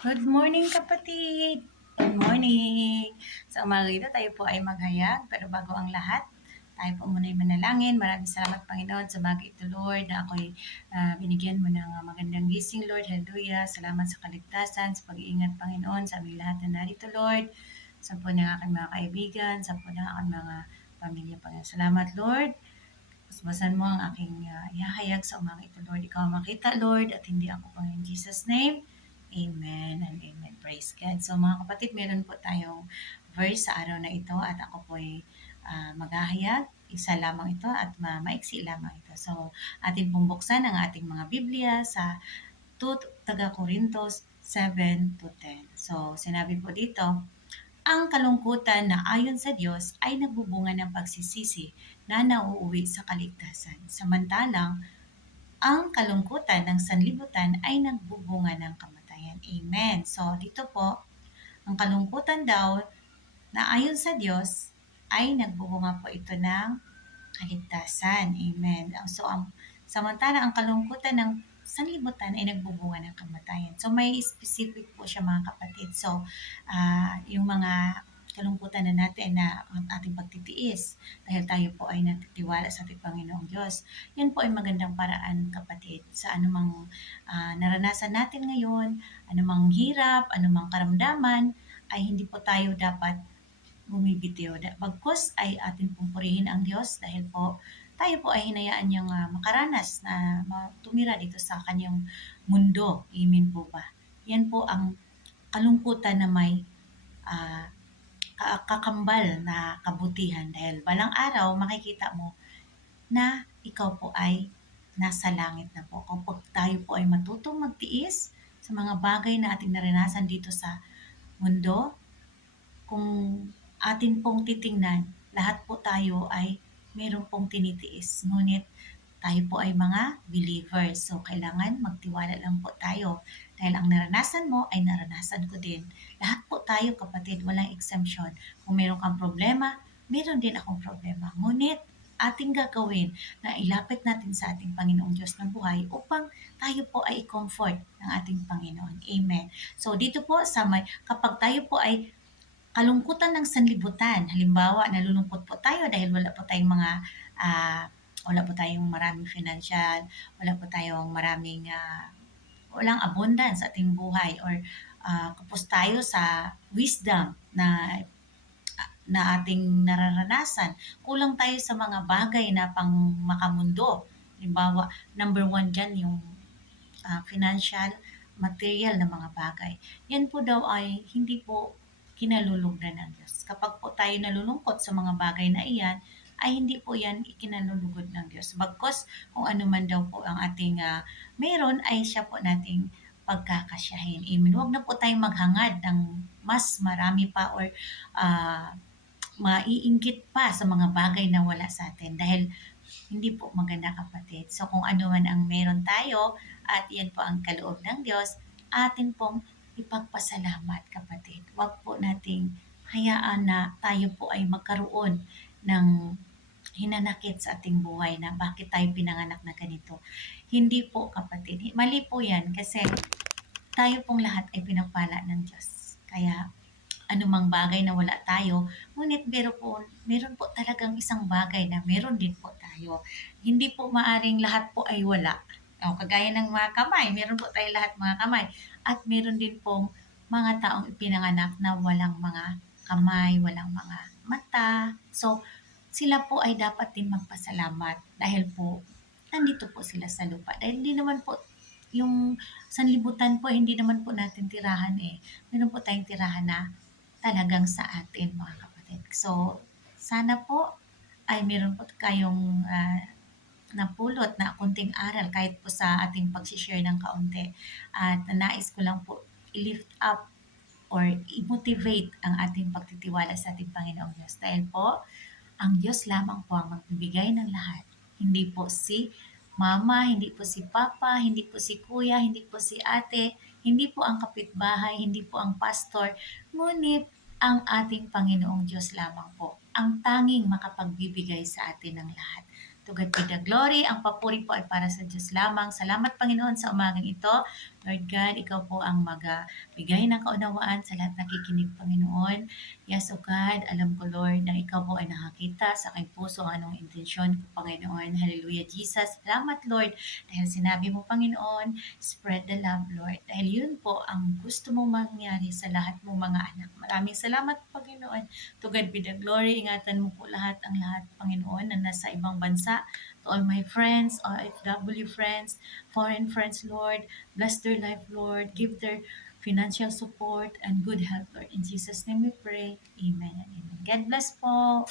Good morning kapatid! Good morning! Sa umaga ito tayo po ay maghayag pero bago ang lahat, tayo po muna ay manalangin. Maraming salamat Panginoon sa bagay ito Lord na ako'y uh, binigyan mo ng magandang gising Lord. Hallelujah! Salamat sa kaligtasan, sa pag-iingat Panginoon sa aming lahat na narito Lord. Sa po ng aking mga kaibigan, sa po ng aking mga pamilya Panginoon. Salamat Lord! Basbasan mo ang aking uh, ihahayag sa umaga ito, Lord. Ikaw makita, Lord, at hindi ako, Panginoon Jesus' name. Amen and amen. Praise God. So mga kapatid, meron po tayong verse sa araw na ito at ako po ay uh, maghahayag. Isa lamang ito at ma maiksi lamang ito. So atin pong buksan ang ating mga Biblia sa 2 taga Corinthos 7 to 10. So sinabi po dito, ang kalungkutan na ayon sa Diyos ay nagbubunga ng pagsisisi na nauuwi sa kaligtasan. Samantalang, ang kalungkutan ng sanlibutan ay nagbubunga ng kamatayan. Amen. So, dito po, ang kalungkutan daw na ayon sa Diyos ay nagbubunga po ito ng kaligtasan. Amen. So, ang, samantala ang kalungkutan ng sanlibutan ay nagbubunga ng kamatayan. So, may specific po siya mga kapatid. So, uh, yung mga kalungkutan na natin na ang ating pagtitiis dahil tayo po ay natitiwala sa ating Panginoong Diyos. Yan po ay magandang paraan kapatid sa anumang uh, naranasan natin ngayon, anumang hirap, anumang karamdaman, ay hindi po tayo dapat bumibitiw. Bagkus ay atin pong purihin ang Diyos dahil po tayo po ay hinayaan niyang uh, makaranas na tumira dito sa kanyang mundo. Amen po ba? Yan po ang kalungkutan na may uh, kakambal na kabutihan dahil balang araw makikita mo na ikaw po ay nasa langit na po. Kapag tayo po ay matutong magtiis sa mga bagay na ating naranasan dito sa mundo, kung atin pong titingnan, lahat po tayo ay meron pong tinitiis. Ngunit tayo po ay mga believers. So, kailangan magtiwala lang po tayo. Dahil ang naranasan mo ay naranasan ko din. Lahat po tayo kapatid, walang exemption. Kung meron kang problema, meron din akong problema. Ngunit, ating gagawin na ilapit natin sa ating Panginoong Diyos ng buhay upang tayo po ay i-comfort ng ating Panginoon. Amen. So, dito po sa may, kapag tayo po ay kalungkutan ng sanlibutan, halimbawa, nalulungkot po tayo dahil wala po tayong mga uh, wala po tayong maraming financial, wala po tayong maraming uh, walang abundance sa ating buhay or uh, kapos tayo sa wisdom na na ating nararanasan. Kulang tayo sa mga bagay na pang makamundo. Halimbawa, number one dyan yung uh, financial, material na mga bagay. Yan po daw ay hindi po kinalulugdan ng Diyos. Kapag po tayo nalulungkot sa mga bagay na iyan, ay hindi po yan ikinalulugod ng Diyos. Bagkos kung ano man daw po ang ating uh, meron ay siya po nating pagkakasyahin. Amen. Huwag na po tayong maghangad ng mas marami pa or uh, maiinggit pa sa mga bagay na wala sa atin dahil hindi po maganda kapatid. So kung ano man ang meron tayo at yan po ang kaloob ng Diyos, atin pong ipagpasalamat kapatid. Huwag po nating hayaan na tayo po ay magkaroon ng hinanakit sa ating buhay na bakit tayo pinanganak na ganito. Hindi po kapatid. Mali po yan kasi tayo pong lahat ay pinagpala ng Diyos. Kaya anumang bagay na wala tayo, ngunit meron po, meron po talagang isang bagay na meron din po tayo. Hindi po maaring lahat po ay wala. O, kagaya ng mga kamay, meron po tayo lahat mga kamay. At meron din pong mga taong ipinanganak na walang mga kamay, walang mga mata. So, sila po ay dapat din magpasalamat dahil po nandito po sila sa lupa. Dahil hindi naman po yung sanlibutan po, hindi naman po natin tirahan eh. Meron po tayong tirahan na talagang sa atin mga kapatid. So, sana po ay meron po kayong uh, napulot na kunting aral kahit po sa ating pag-share ng kaunti. At nais ko lang po i-lift up or i-motivate ang ating pagtitiwala sa ating Panginoong Diyos. Dahil po, ang Diyos lamang po ang magbibigay ng lahat. Hindi po si mama, hindi po si papa, hindi po si kuya, hindi po si ate, hindi po ang kapitbahay, hindi po ang pastor, ngunit ang ating Panginoong Diyos lamang po ang tanging makapagbibigay sa atin ng lahat. To God be the glory. Ang papuri po ay para sa Diyos lamang. Salamat Panginoon sa umagang ito. Lord God, ikaw po ang magbigay ng kaunawaan sa lahat nakikinig Panginoon. Yes, O God, alam ko Lord na ikaw po ay nakakita sa aking puso ang anong intensyon ko Panginoon. Hallelujah Jesus. Salamat Lord dahil sinabi mo Panginoon, spread the love Lord. Dahil yun po ang gusto mong mangyari sa lahat mong mga anak. Maraming salamat Panginoon. To God be the glory. Ingatan mo po lahat ang lahat Panginoon na nasa ibang bansa. To all my friends, OFW friends, foreign friends Lord. Bless their life Lord. Give their financial support and good health Lord. In Jesus name we pray. Amen and amen. God bless po.